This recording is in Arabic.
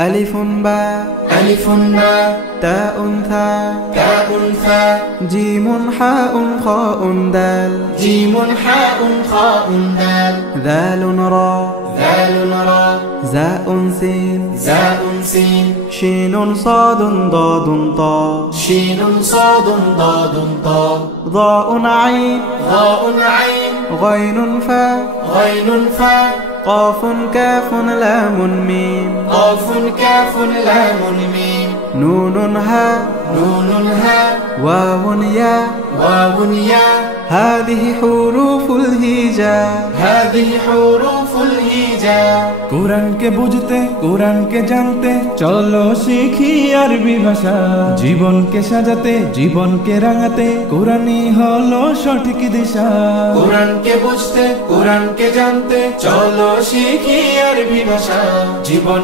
ألف باء ألف باء تاء ثاء تاء ثاء جيم حاء خاء دال جيم حاء خاء دال ذال راء ذال راء زاء سين زاء سين شين صاد ضاد طاء شين صاد ضاد طاء ضاء عين ضاء عين غين فاء غين فاء قاف كاف لام ميم قاف كاف لام ميم نون هاء نون هاء واو ياء واو ياء هذه حروف الهجاء هذه حروف الهجاء কোরআনকে বুঝতে কোরআনকে জানতে চলো শিখি আরবি ভাষা জীবনকে সাজাতে জীবনকে রাঙাতে কোরআনই হলো সঠিক দিশা কোরআনকে বুঝতে কোরআনকে জানতে চলো শিখি আরবি ভাষা জীবন